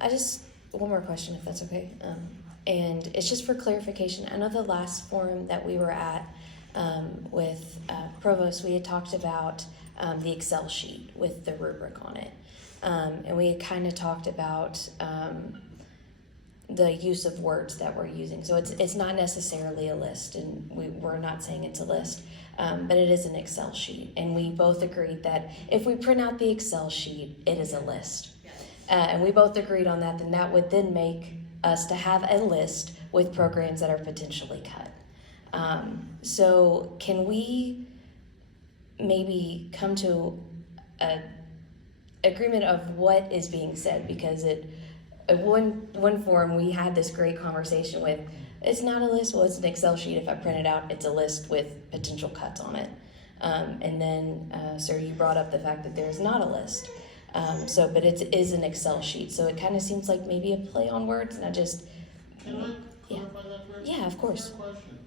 I just, one more question if that's okay. And it's just for clarification. I know the last forum that we were at with Provost, we had talked about the Excel sheet with the rubric on it. And we had kind of talked about the use of words that we're using. So it's not necessarily a list, and we're not saying it's a list, but it is an Excel sheet. And we both agreed that if we print out the Excel sheet, it is a list. And we both agreed on that, then that would then make us to have a list with programs that are potentially cut. So can we maybe come to a agreement of what is being said? Because one forum we had this great conversation with, it's not a list, well, it's an Excel sheet. If I print it out, it's a list with potential cuts on it. And then, sir, you brought up the fact that there's not a list. But it is an Excel sheet, so it kind of seems like maybe a play on words, and I just... Can I clarify that for you? Yeah, of course. Question.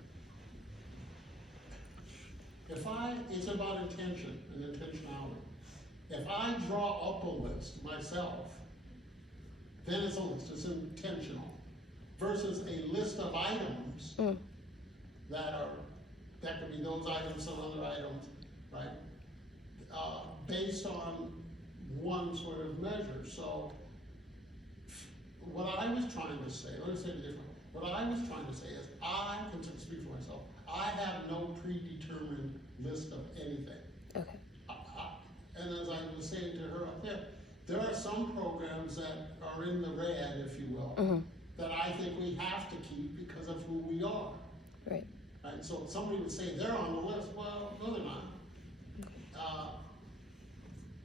It's about intention and intentionality. If I draw up a list myself, then it's a list, it's intentional. Versus a list of items that could be those items, some other items, right? Based on one sort of measure. So what I was trying to say, let me say it differently. What I was trying to say is I can speak for myself. I have no predetermined list of anything. Okay. And as I was saying to her up there are some programs that are in the red, if you will, that I think we have to keep because of who we are. Right. Right? So somebody would say they're on the list. Well, no, they're not.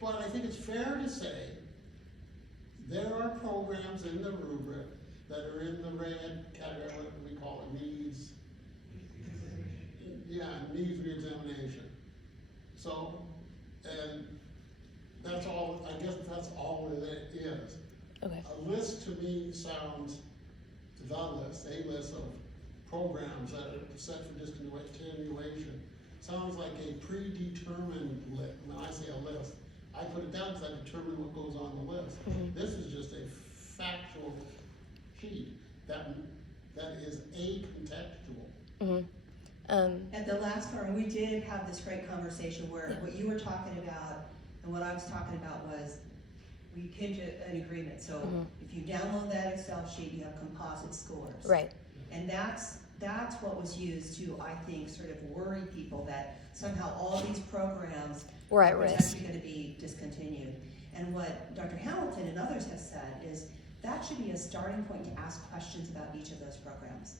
But I think it's fair to say there are programs in the rubric that are in the red category, what we call it, needs. Yeah, needs reexamination. So, and that's all, I guess that's all it is. Okay. A list to me sounds, a list of programs that are set for discontinuation. Sounds like a predetermined list. When I say a list, I put it down because I determine what goes on the list. This is just a factual sheet that is acontextual. At the last forum, we did have this great conversation where what you were talking about and what I was talking about was we came to an agreement. So if you download that Excel sheet, you have composite scores. Right. And that's what was used to, I think, sort of worry people that somehow all these programs We're at are risk. potentially going to be discontinued. And what Dr. Hamilton and others have said is that should be a starting point to ask questions about each of those programs.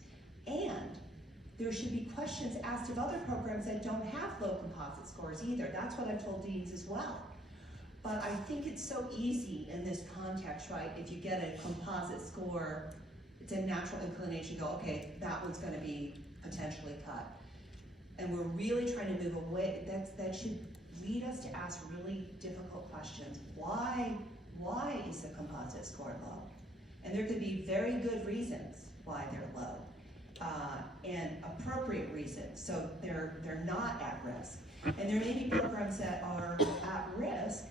And there should be questions asked of other programs that don't have low composite scores either. That's what I've told deans as well. But I think it's so easy in this context, right? If you get a composite score, it's a natural inclination to go, okay, that one's going to be potentially cut. And we're really trying to move away. That should lead us to ask really difficult questions. Why is the composite score low? And there could be very good reasons why they're low, and appropriate reasons. So they're not at risk. And there may be programs that are at risk,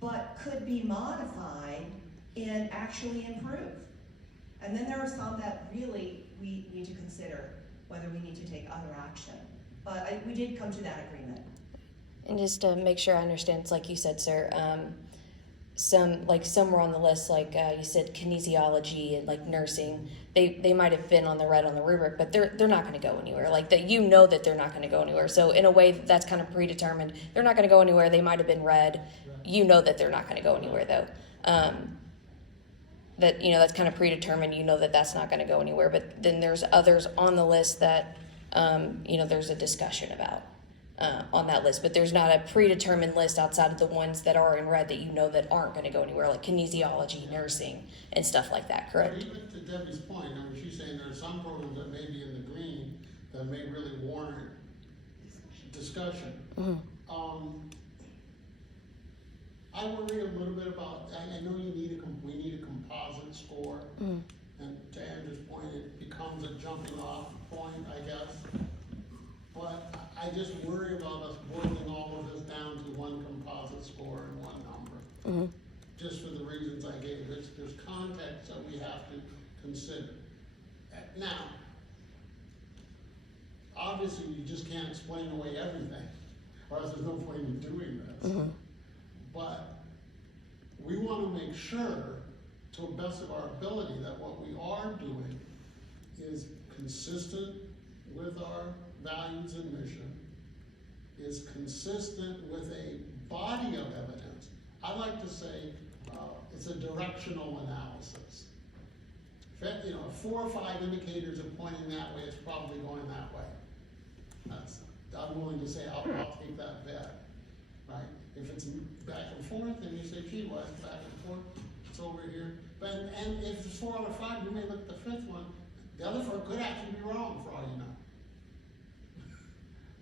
but could be modified and actually improve. And then there are some that really we need to consider whether we need to take other action. But we did come to that agreement. And just to make sure I understand, it's like you said, sir, some were on the list, like you said, kinesiology and like nursing. They might have been on the red on the rubric, but they're not going to go anywhere. Like that, you know that they're not going to go anywhere. So in a way, that's kind of predetermined. They're not going to go anywhere. They might have been red. You know that they're not going to go anywhere though. That's kind of predetermined. You know that that's not going to go anywhere. But then there's others on the list that there's a discussion about. On that list, but there's not a predetermined list outside of the ones that are in red that you know that aren't going to go anywhere, like kinesiology, nursing, and stuff like that, correct? But even to Debbie's point, she's saying there are some programs that may be in the green that may really warrant discussion. I worry a little bit about, I know we need a composite score, and to Andrew's point, it becomes a jumping off point, I guess. But I just worry about us boiling all of this down to one composite score and one number. Just for the reasons I gave. There's context have to consider. Now, obviously, you just can't explain away everything, or else there's no point in doing this. But we want to make sure, to the best of our ability, that what we are doing is consistent with our values and mission, is consistent with a body of evidence. I like to say it's a directional analysis. If, you know, if 4 or 5 indicators are pointing that way, it's probably going that way. I'm willing to say I'll take that bet, right? If it's back and forth, then you say, gee, well, it's back and forth, it's over here. And if it's 4 out of 5, you may look at the 5th one. The other 4 could actually be wrong, for all you know.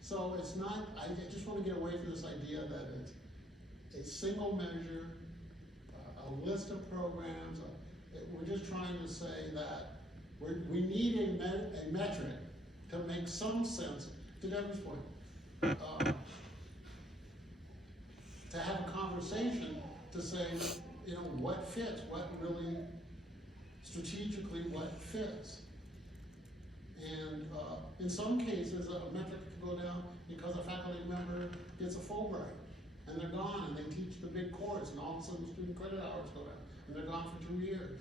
So it's not, I just want to get away from this idea that it's a single measure, a list of programs. We're just trying to say that we need a metric to make some sense, to Debbie's point. To have a conversation to say, you know, what fits, what really, strategically, what fits. And in some cases, a metric could go down because a faculty member gets a Fulbright, and they're gone, and they teach the big course, and all of a sudden student credit hours go down, and they're gone for 2 years.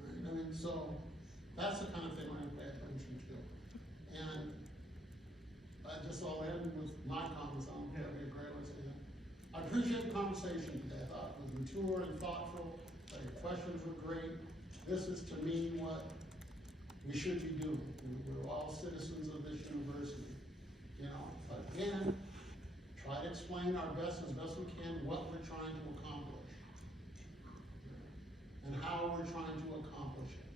Right? I mean, so that's the kind of thing we're going to pay attention to. And I'll end with my comments on it. That'd be a great way to say that. I appreciate the conversation today. I thought it was mature and thoughtful. The questions were great. This is, to me, what we should be doing. We're all citizens of this university. You know, but again, try to explain our best, as best we can, what we're trying to accomplish. And how we're trying to accomplish it.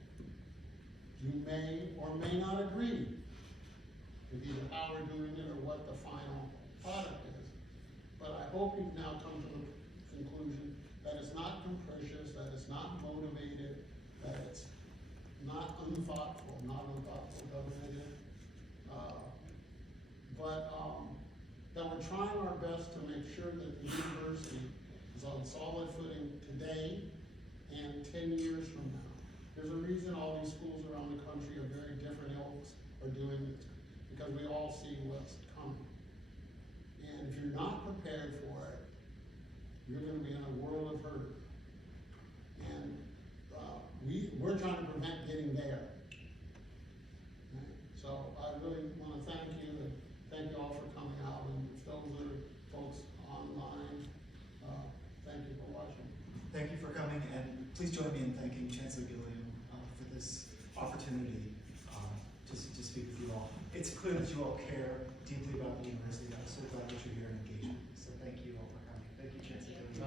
You may or may not agree with either how we're doing it or what the final product is. But I hope you've now come to the conclusion that it's not capricious, that it's not motivated, that it's not unthoughtful, government, but that we're trying our best to make sure that the university is on solid footing today and 10 years from now. There's a reason all these schools around the country of very different ilks are doing this, because we all see what's coming. And if you're not prepared for it, you're going to be in a world of hurt. And we're trying to prevent getting there. Right? So I really want to thank you, and thank you all for coming out. And if those are folks online, thank you for watching. Thank you for coming, and please join me in thanking Chancellor Gilliam for this opportunity to speak with you all. It's clear that you all care deeply about the university. I'm so glad that you're here and engaged. So thank you all for coming. Thank you, Chancellor Gilliam.